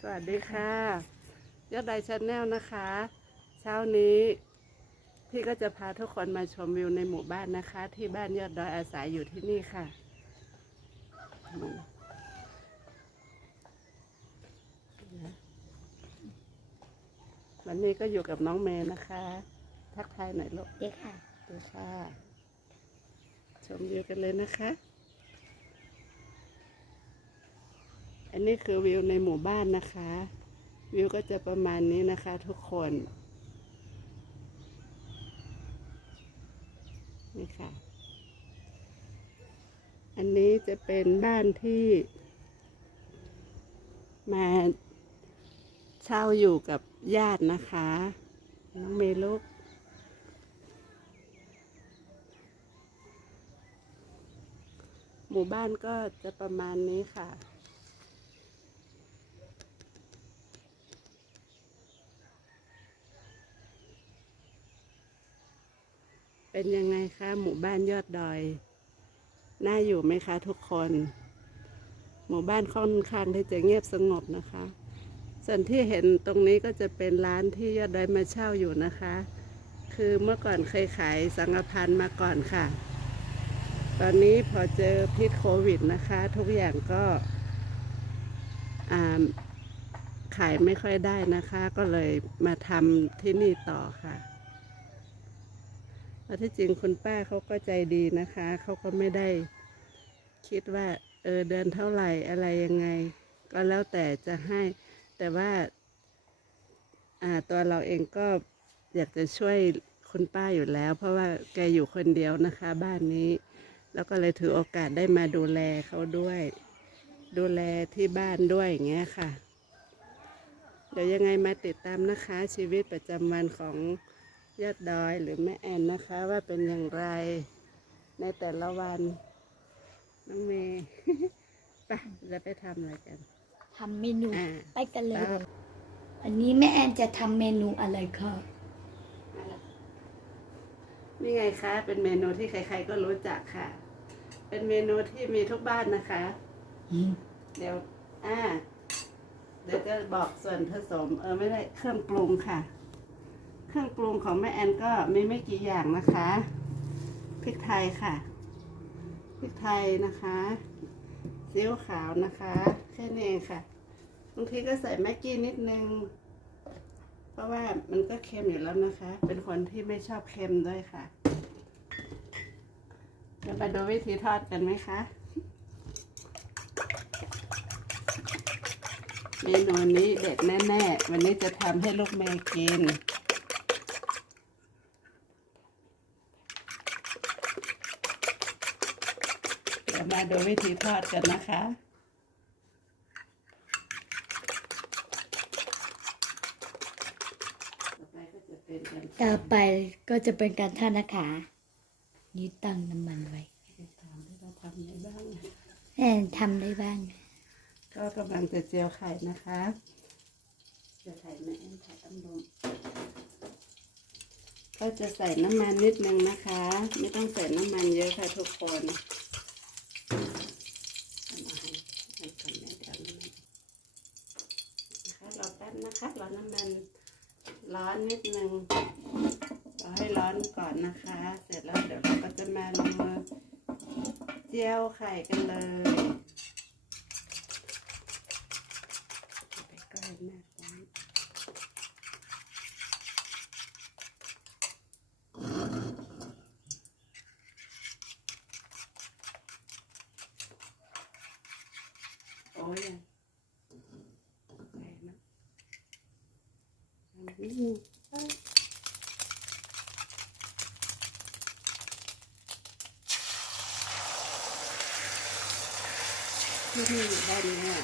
สวัสดีค่ะ ยอดไดชาแนลนะคะ เช้านี้พี่ก็จะพาทุกคนมาชมวิวในหมู่บ้านนะคะ ที่บ้านยอดดอยอาศัยอยู่ที่นี่ค่ะ วันนี้ก็อยู่กับน้องเมย์นะคะ ทักทายหน่อยลูกเด็กค่ะดูค่ะ ชมวิวกันเลยนะคะ อันนี้คือวิวในหมู่บ้านนะคะ วิวก็จะประมาณนี้นะคะทุกคน นี่ค่ะ อันนี้จะเป็นบ้านที่ มาเช่าอยู่กับญาตินะคะ น้องเมลุกหมู่บ้านก็จะประมาณนี้ค่ะ เป็นยังไงคะหมู่บ้านยอดดอย น่าอยู่ไหมคะทุกคน หมู่บ้านค่อนข้างที่จะเงียบสงบนะคะ ส่วนที่เห็นตรงนี้ก็จะเป็นร้านที่ยอดดอยมาเช่าอยู่นะคะ คือเมื่อก่อนเคยขายสังฆพันธ์มาก่อนค่ะ ตอนนี้พอเจอพิษโควิดนะคะ ทุกอย่างก็ขายไม่ค่อยได้นะคะ ก็เลยมาทำที่นี่ต่อค่ะ แล้วที่จริงคุณป้าเขาก็ใจดีนะคะ เขาก็ไม่ได้คิดว่าเออเดือนเท่าไหร่อะไรยังไง ก็แล้วแต่จะให้ แต่ว่า อ่าตัวเราเองก็อยากจะช่วยคุณป้าอยู่แล้ว เพราะว่าแกอยู่คนเดียวนะคะ บ้านนี้ แล้วก็เลยถือโอกาสได้มาดูแลเขาด้วย ดูแลที่บ้านด้วยอย่างเงี้ยค่ะ เดี๋ยวยังไงมาติดตามนะคะ ชีวิตประจำวันของ ยอดดอยหรือแม่แอนนะคะว่าเป็นอย่างไรในแต่ละวันน้องเมย์ไปจะไปทำอะไรกัน ทำเมนูอ่า ไปกันเลยครับวันนี้แม่แอนจะทำเมนูอะไรคะนี่ไงคะ เป็นเมนูที่ใครๆก็รู้จักค่ะ เป็นเมนูที่มีทุกบ้านนะคะ อืมเดี๋ยว อ่า เดี๋ยวจะบอกส่วนผสม เออไม่ได้เครื่องปรุงค่ะ เครื่องปรุงของแม่แอนก็มีไม่กี่อย่างนะคะพริกไทยค่ะพริกไทยนะคะซีอิ๊วขาวนะคะ แค่นี้เองค่ะบางทีก็ใส่แม็กกี้นิดนึง เพราะว่ามันก็เค็มอยู่แล้วนะคะ เป็นคนที่ไม่ชอบเค็มด้วยค่ะจะมาดูวิธีทอดกันไหมคะเมนูนี้เด็ดแน่ ๆ วันนี้จะทำให้ลูกแม่กิน เดี๋ยวมาดูวิธีทอดกันนะคะต่อไปก็จะเป็นการต่อไปก็จะเป็นการทอดนะคะ นี่ตั้งน้ำมันไว้ถามที่เราทำอะไรบ้างแอนทำได้บ้าง ก็กำลังจะเจียวไข่นะคะเจียวไข่แม่แอนไข่ต้มลมก็จะใส่น้ำมันนิดนึงนะคะ ไม่ต้องใส่น้ำมันเยอะค่ะทุกคนทำอาหารกันก่อนนะเดี๋ยวน้ำมันนะคะรอแป๊บนะคะร อน้ำมันร้อนนิดนึงรอให้ร้อนก่อนนะคะ เสร็จแล้วเดี๋ยวเราก็จะมาลงมือเจียวไข่กันเลยไปใกล้มากร้อนโอ้ยยังไปนะ อันนี้ที่นี่ได้เนี่ย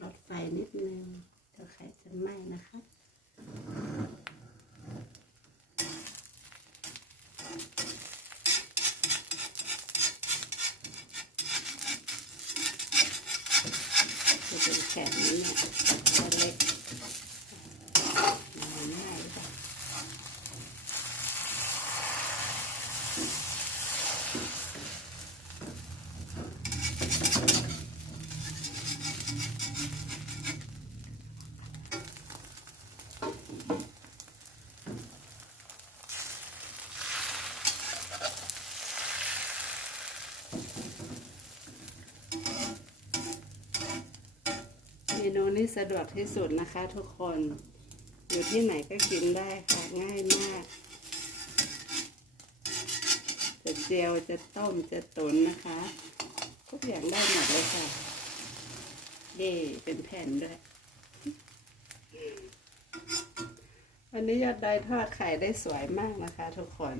ลดไฟนิดนึงเดี๋ยวไข่จะไหม้นะคะ จะเป็นแขนนี้เนี่ยตัวเล็ก นี้สะดวกที่สุดนะคะทุกคน อยู่ที่ไหนก็กินได้ค่ะ ง่ายมาก จะเจียวจะต้มจะตุ๋นนะคะทุกอย่างได้หมดเลยค่ะเย่เป็นแผ่นด้วย วันนี้ยอดไดอยทอดไข่ได้สวยมากนะคะทุกคน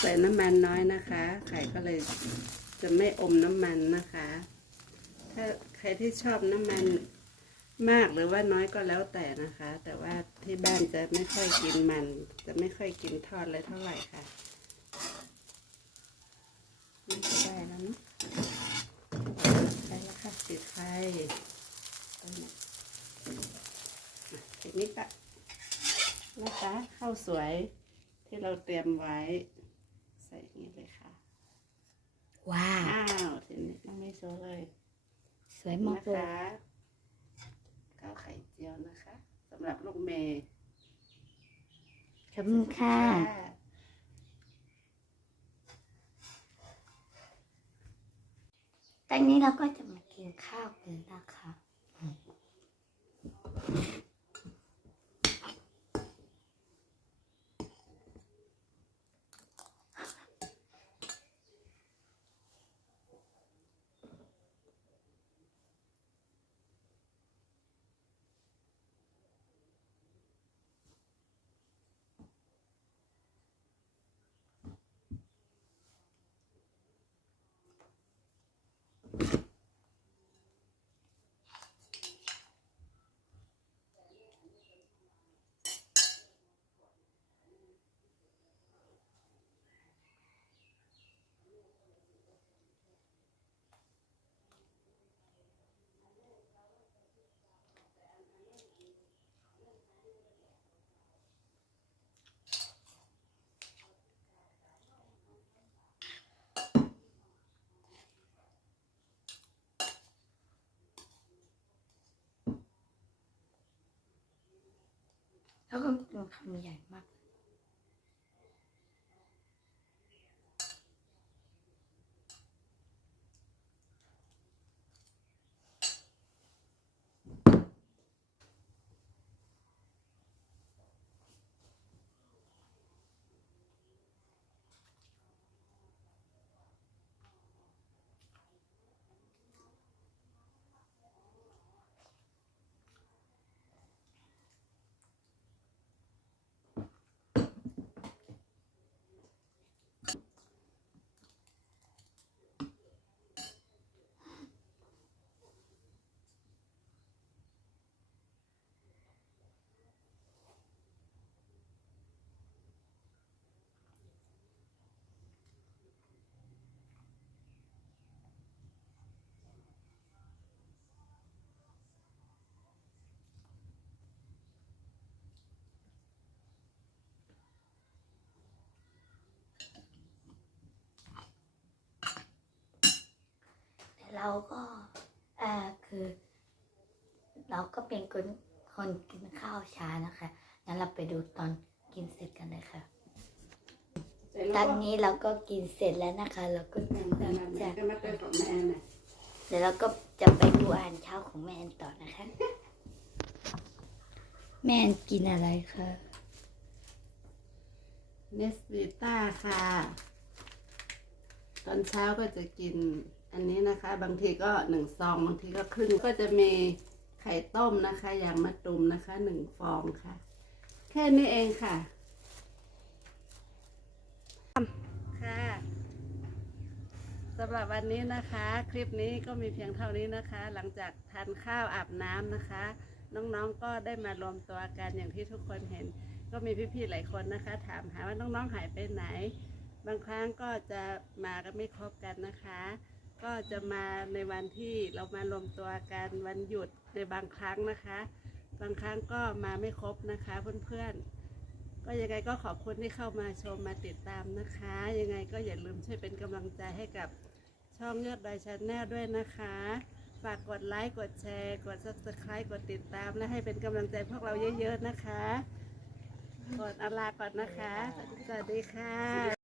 ใส่น้ำมันน้อยนะคะ ไข่ก็เลยจะไม่อมน้ำมันนะคะ ถ้าใครที่ชอบน้ำมันมากหรือว่าน้อยก็แล้วแต่นะคะ แต่ว่าที่บ้านจะไม่ค่อยกินมัน จะไม่ค่อยกินทอดเลยเท่าไหร่ค่ะนี่ก็ได้แล้วเนะได้แล้วค่ะปิดไฟเอาเนี่ยอะทีนี้ก็นะคะข้าวสวยที่เราเตรียมไว้ ใส่อย่างนี้เลยค่ะ ว้าวอ้าวทีนี้ต้องไม่โชว์เลยสวยมากนะเลยคะข้าวไข่เจียวนะคะสำหรับลูกเมย์ขอบคุณค่ะตอนนี้เราก็จะมากินข้าวกันนะคะ แล้วก็กินคำใหญ่มาก เราก็เอ่อคือ เราก็เป็นคนคนกินข้าวช้านะคะงั้นเราไปดูตอนกินเสร็จกันเลยค่ะเสร็จตแล้อวนก็นี้เราก็กินเสร็จแล้วนะคะ เราก็แม่แม่แม่แม่ก็มาเติมของแม่หน่อยเดี๋ยวเราก็จะไปดูอาหารเช้าของแม่แอนต่อนะคะ แม่แอนกินอะไรคะเนสวิต้าค่ะ ตอนเช้าก็จะกิน อันนี้นะคะ บางทีก็หนึ่งซองบางทีก็ครึ่งก็จะมีไข่ต้มนะคะ อย่างมะตูมนะคะหนึ่งฟองค่ะ แค่นี้เองค่ะค่ะสำหรับวันนี้นะคะ คลิปนี้ก็มีเพียงเท่านี้นะคะ หลังจากทานข้าวอาบน้ำนะคะ น้องๆก็ได้มารวมตัวกันอย่างที่ทุกคนเห็น ก็มีพี่ๆหลายคนนะคะ ถามหาว่าน้องๆหายไปไหน บางครั้งก็จะมากันไม่ครบกันนะคะ ก็จะมาในวันที่เรามารวมตัวกันวันหยุดในบางครั้งนะคะ บางครั้งก็มาไม่ครบนะคะเพื่อนๆ ก็ยังไงก็ขอบคุณที่เข้ามาชมมาติดตามนะคะ ยังไงก็อย่าลืมช่วยเป็นกำลังใจให้กับช่องยอดดอยชาแนลด้วยนะคะ ฝากกดไลค์กดแชร์ กด subscribe กดติดตาม และให้เป็นกำลังใจพวกเราเยอะๆนะคะ กดอลาก่อนนะคะ สวัสดีค่ะ